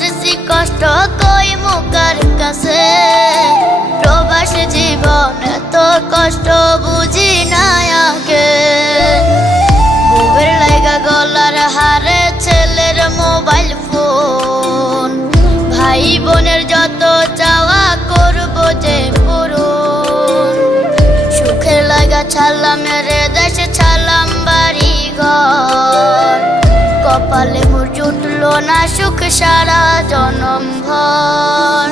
করছি কষ্ট কই মুকার কাছে, প্রবাস জীবনে তোর কষ্ট বুঝি না আগে। বুবের লাইগা গলার হারে ছেলের মোবাইল ফোন, ভাই বোনের যত চাওয়া করব যে পূরণ। সুখের লাগা ছাড়লাম রে দেশে, ছাড়লাম বাড়ি ঘর, কপালে মোর জুটলো না সুখ সারা জনম ভর।